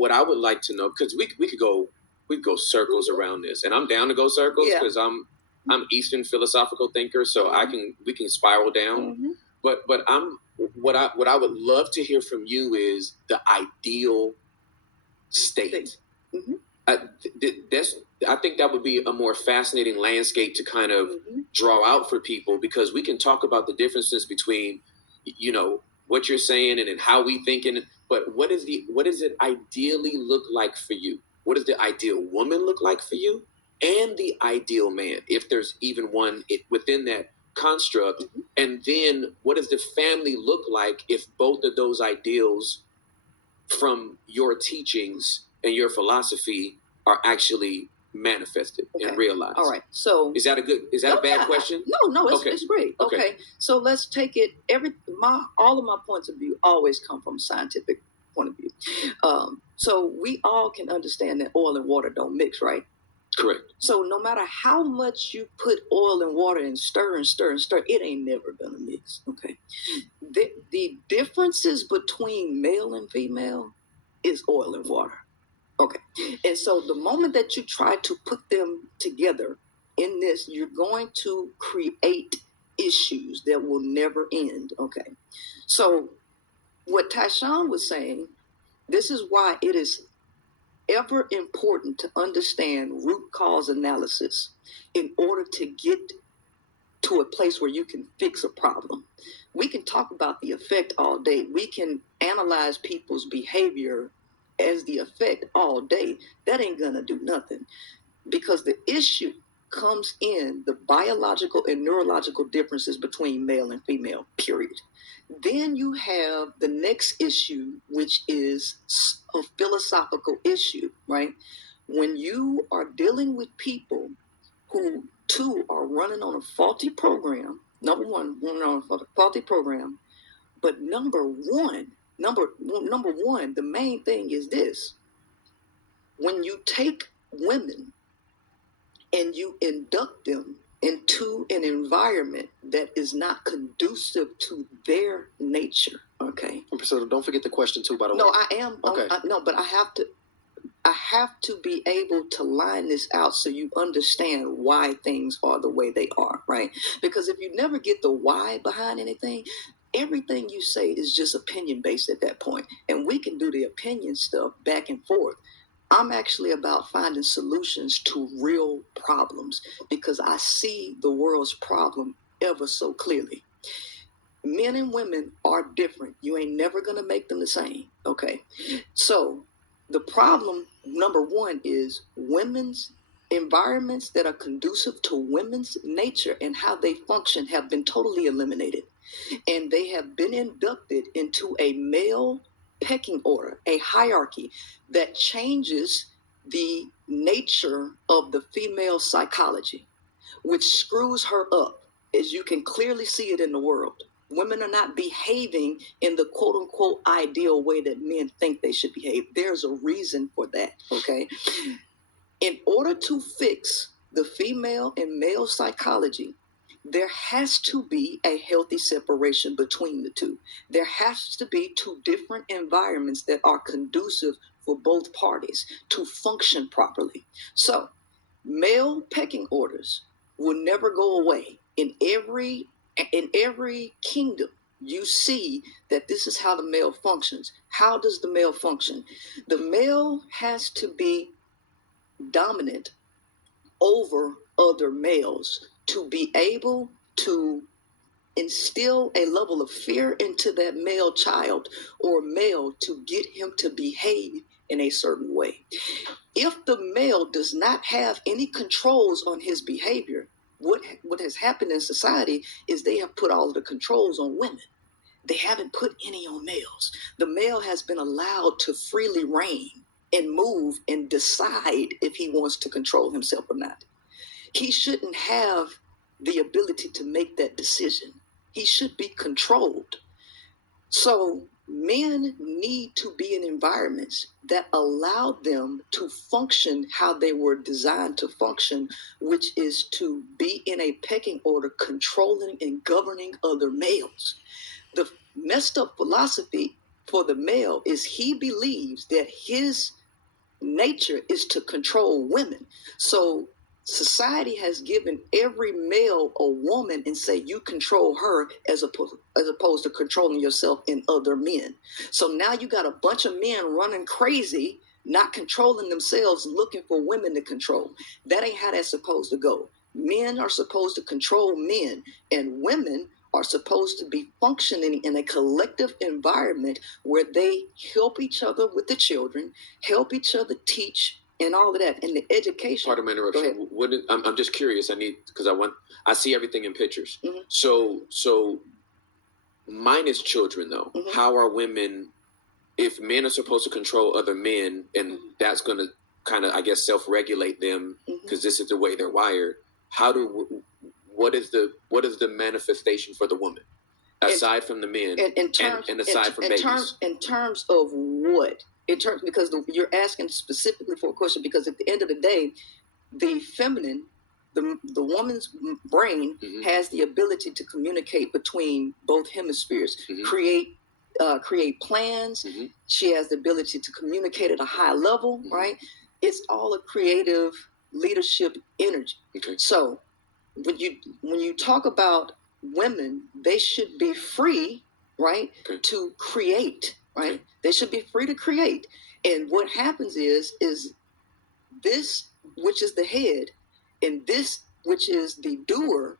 what I would like to know, because we could go circles around this, and I'm down to go circles because I'm Eastern philosophical thinker, so we can spiral down. But what I would love to hear from you is the ideal state. I think that would be a more fascinating landscape to kind of draw out for people, because we can talk about the differences between, what you're saying and how we thinking, but what does it ideally look like for you? What does the ideal woman look like for you, and the ideal man, if there's even one within that construct? And then what does the family look like if both of those ideals from your teachings and your philosophy are actually manifested and realized? All right. So is that a bad question? No, it's great. Okay. So let's take it. All of my points of view always come from a scientific point of view. So we all can understand that oil and water don't mix, right? Correct. So no matter how much you put oil and water and stir and stir and stir, it ain't never gonna mix. Okay. The differences between male and female is oil and water. Okay. And so the moment that you try to put them together in this, you're going to create issues that will never end. Okay. So what Tyshawn was saying, this is why it is ever important to understand root cause analysis in order to get to a place where you can fix a problem. We can talk about the effect all day. We can analyze people's behavior as the effect all day. That ain't gonna do nothing, because the issue comes in the biological and neurological differences between male and female, period. Then you have the next issue, which is a philosophical issue, right? When you are dealing with people who two are running on a faulty program, number one, running on a faulty program, but number one, the main thing is this: when you take women and you induct them into an environment that is not conducive to their nature, okay? So don't forget the question too, by the way. No, I am. Okay. But I have to be able to line this out so you understand why things are the way they are, right? Because if you never get the why behind anything, everything you say is just opinion based at that point. And we can do the opinion stuff back and forth. I'm actually about finding solutions to real problems, because I see the world's problem ever so clearly. Men and women are different. You ain't never going to make them the same, okay? So the problem, number one, is women's environments that are conducive to women's nature and how they function have been totally eliminated. And they have been inducted into a male pecking order, a hierarchy that changes the nature of the female psychology, which screws her up, as you can clearly see it in the world. Women are not behaving in the quote unquote ideal way that men think they should behave. There's a reason for that, okay? In order to fix the female and male psychology, there has to be a healthy separation between the two. There has to be two different environments that are conducive for both parties to function properly. So, male pecking orders will never go away. In every kingdom, you see that this is how the male functions. How does the male function? The male has to be dominant over other males to be able to instill a level of fear into that male child or male to get him to behave in a certain way. If the male does not have any controls on his behavior, what has happened in society is they have put all of the controls on women. They haven't put any on males. The male has been allowed to freely reign and move and decide if he wants to control himself or not. He shouldn't have the ability to make that decision. He should be controlled. So men need to be in environments that allow them to function how they were designed to function, which is to be in a pecking order, controlling and governing other males. The messed up philosophy for the male is he believes that his nature is to control women. So society has given every male a woman and say you control her as opposed to controlling yourself and other men. So now you got a bunch of men running crazy, not controlling themselves, looking for women to control. That ain't how that's supposed to go. Men are supposed to control men, and women are supposed to be functioning in a collective environment where they help each other with the children, help each other teach, and all of that. And the education. Part of my interruption. I'm just curious. I see everything in pictures. Mhm. So minus children though, Mhm. how are women? If men are supposed to control other men, and Mhm. that's going to kind of, I guess, self-regulate them because this is the way they're wired. What is the manifestation for the woman aside from the men, and aside from babies? In terms of what? Because you're asking specifically for a question, because at the end of the day, the feminine, the woman's brain has the ability to communicate between both hemispheres, create plans. She has the ability to communicate at a high level, right? It's all a creative leadership energy. Okay. So when you talk about women, they should be free, right, to create, right? Okay. They should be free to create. And what happens is this, which is the head, and this, which is the doer,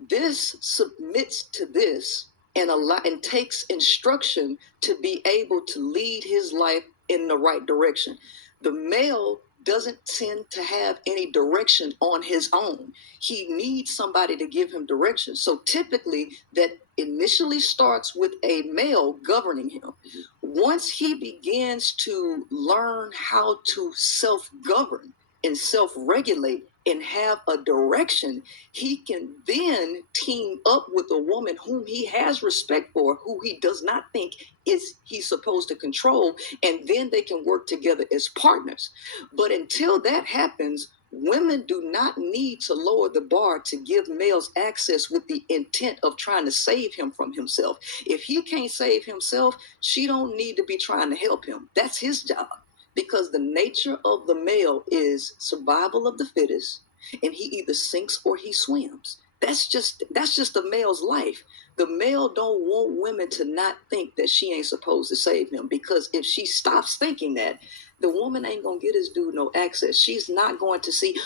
this submits to this and takes instruction to be able to lead his life in the right direction. The male doesn't tend to have any direction on his own. He needs somebody to give him direction. So typically that initially starts with a male governing him. Once he begins to learn how to self-govern and self-regulate and have a direction, he can then team up with a woman whom he has respect for, who he does not think he's supposed to control, and then they can work together as partners. But until that happens, women do not need to lower the bar to give males access with the intent of trying to save him from himself. If he can't save himself, she don't need to be trying to help him. That's his job. Because the nature of the male is survival of the fittest, and he either sinks or he swims. That's just the male's life. The male don't want women to not think that she ain't supposed to save him, because if she stops thinking that, the woman ain't gonna get this dude no access. She's not going to see,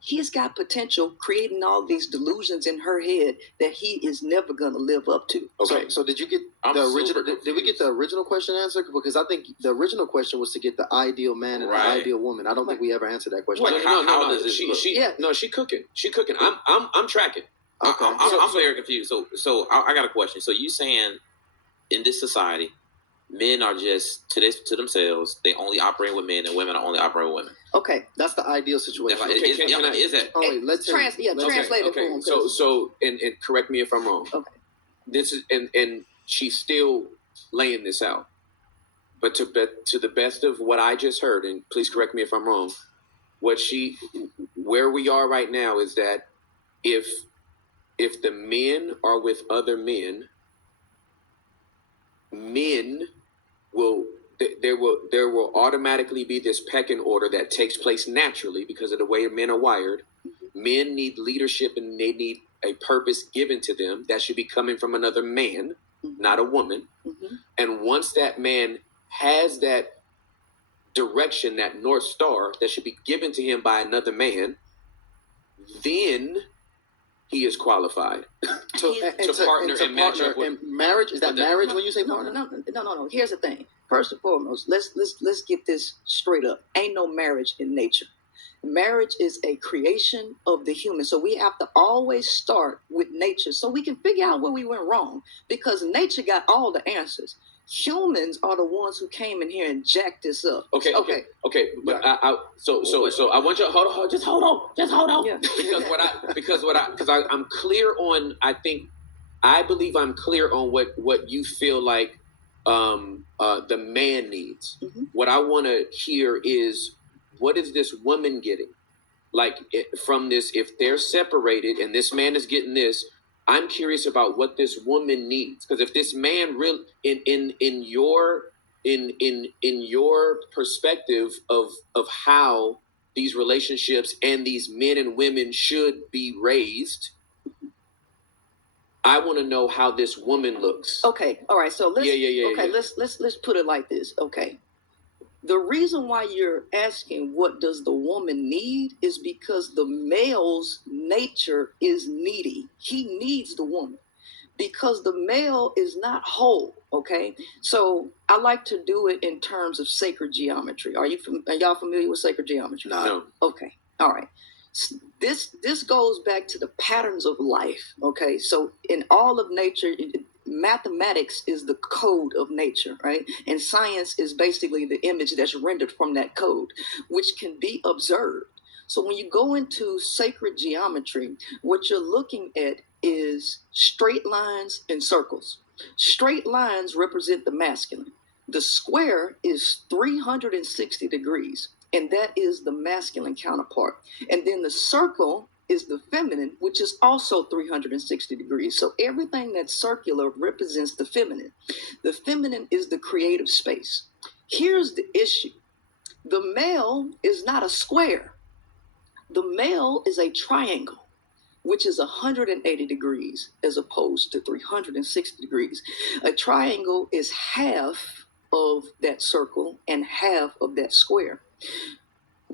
he's got potential, creating all these delusions in her head that he is never gonna live up to. Okay. So did you get the original? Did we get the original question answered? Because I think the original question was to get the ideal man and the ideal woman. I don't think we ever answered that question. No, she cooking. She cooking. I'm tracking. Okay. I'm very confused. So I got a question. So you saying in this society, men are just to themselves. They only operate with men, and women are only operating with women. Okay, that's the ideal situation. Is that? Oh wait, let's translate it for him. So and correct me if I'm wrong. Okay. This is and she's still laying this out, but to the best of what I just heard, and please correct me if I'm wrong. Where we are right now is that if the men are with other men there will automatically be this pecking order that takes place naturally because of the way men are wired. Men need leadership, and they need a purpose given to them that should be coming from another man, not a woman. And once that man has that direction, that North Star that should be given to him by another man, then he is qualified to partner and match up with. Marriage, is that marriage when you say partner? No. Here's the thing. First and foremost, let's get this straight up. Ain't no marriage in nature. Marriage is a creation of the human. So we have to always start with nature so we can figure out where we went wrong, because nature got all the answers. Humans are the ones who came in here and jacked this up. Okay. But so I want you to hold on. Just hold on. Yeah. Because I'm clear on. I believe I'm clear on what you feel like the man needs. What I want to hear is, what is this woman getting? Like from this, if they're separated and this man is getting this, I'm curious about what this woman needs, because if this man really in your perspective of how these relationships and these men and women should be raised, I want to know how this woman looks. Okay, all right. So let's yeah. Let's put it like this. Okay. The reason why you're asking what does the woman need is because the male's nature is needy. He needs the woman because the male is not whole. Okay, so I like to do it in terms of sacred geometry. Are y'all familiar with sacred geometry? No. Okay, all right. This goes back to the patterns of life. Okay, so in all of nature, mathematics is the code of nature, right? And science is basically the image that's rendered from that code, which can be observed. So when you go into sacred geometry, what you're looking at is straight lines and circles. Straight lines represent the masculine. The square is 360 degrees, and that is the masculine counterpart. And then the circle is the feminine, which is also 360 degrees. So everything that's circular represents the feminine. The feminine is the creative space. Here's the issue. The male is not a square. The male is a triangle, which is 180 degrees as opposed to 360 degrees. A triangle is half of that circle and half of that square.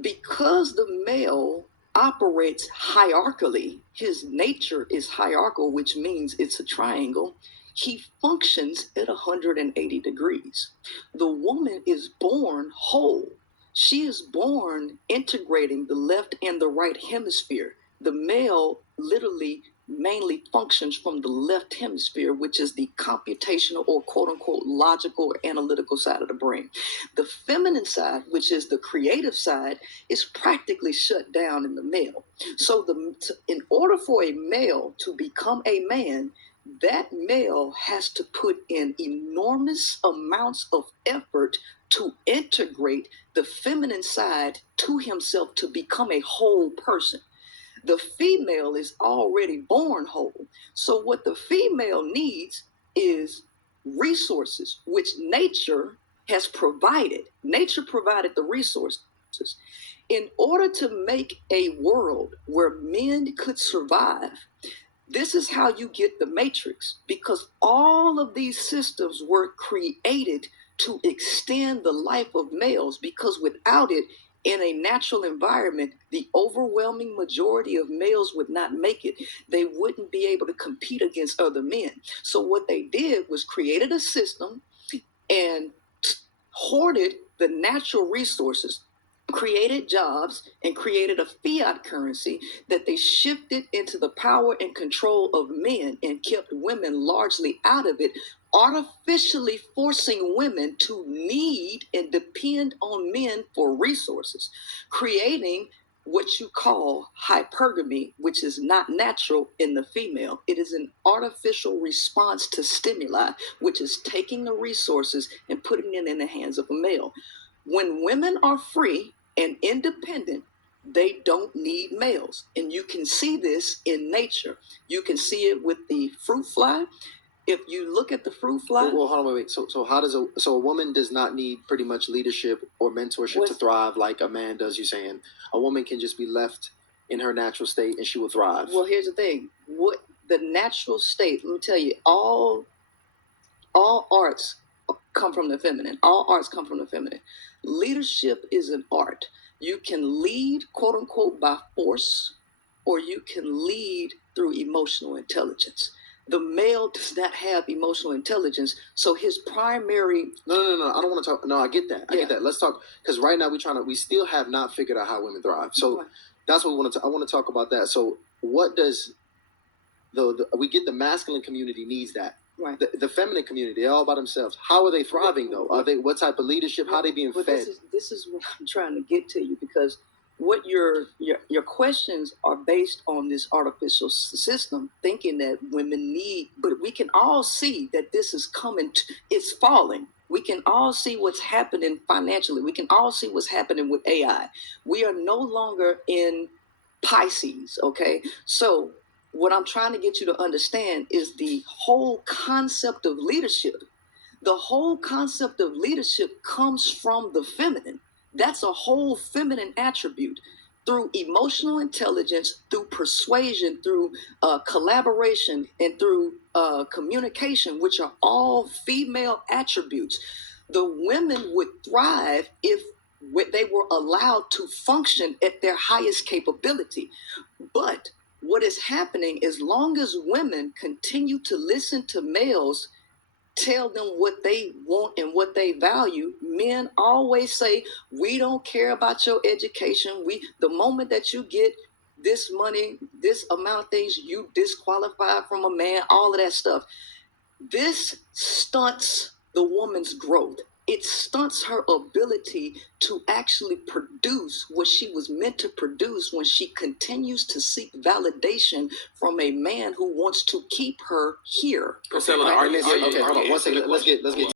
Because the male operates hierarchically, his nature is hierarchical, which means it's a triangle. He functions at 180 degrees. The woman is born whole. She is born integrating the left and the right hemisphere. The male literally mainly functions from the left hemisphere, which is the computational or quote unquote logical or analytical side of the brain. The feminine side, which is the creative side, is practically shut down in the male. So in order for a male to become a man, that male has to put in enormous amounts of effort to integrate the feminine side to himself to become a whole person. The female is already born whole. So what the female needs is resources, which nature has provided. Nature provided the resources. In order to make a world where men could survive, this is how you get the matrix, because all of these systems were created to extend the life of males, because without it, in a natural environment, the overwhelming majority of males would not make it. They wouldn't be able to compete against other men. So what they did was created a system and hoarded the natural resources, created jobs, and created a fiat currency that they shifted into the power and control of men and kept women largely out of it, artificially forcing women to need and depend on men for resources, creating what you call hypergamy, which is not natural in the female. It is an artificial response to stimuli, which is taking the resources and putting it in the hands of a male. When women are free and independent, they don't need males. And you can see this in nature. You can see it with the fruit fly. If you look at the fruit fly. Well, hold on, wait. So how does a woman does not need pretty much leadership or mentorship to thrive like a man does? You saying a woman can just be left in her natural state and she will thrive? Well, here's the thing. What the natural state? Let me tell you. All arts come from the feminine. All arts come from the feminine. Leadership is an art. You can lead, quote unquote, by force, or you can lead through emotional intelligence. The male does not have emotional intelligence, so his primary. No. I don't want to talk. No, I get that. I get that. Let's talk, because right now we still have not figured out how women thrive. So that's what we want to. I want to talk about that. So what does we get the masculine community needs that. Right. The feminine community, they're all by themselves. How are they thriving though? Are they, what type of leadership? How are they being fed? This is what I'm trying to get to you, because what your questions are based on this artificial system, thinking that women need, but we can all see that this is coming. It's falling. We can all see what's happening financially. We can all see what's happening with AI. We are no longer in Pisces. Okay, so what I'm trying to get you to understand is the whole concept of leadership. The whole concept of leadership comes from the feminine. That's a whole feminine attribute. Through emotional intelligence, through persuasion, through collaboration, and through communication, which are all female attributes. The women would thrive if they were allowed to function at their highest capability. But what is happening, as long as women continue to listen to males tell them what they want and what they value, men always say, we don't care about your education. The moment that you get this money, this amount of things, you disqualify from a man, all of that stuff. This stunts the woman's growth. It stunts her ability to actually produce what she was meant to produce when she continues to seek validation from a man who wants to keep her here. Priscilla, Okay, hold on. One second. Let's get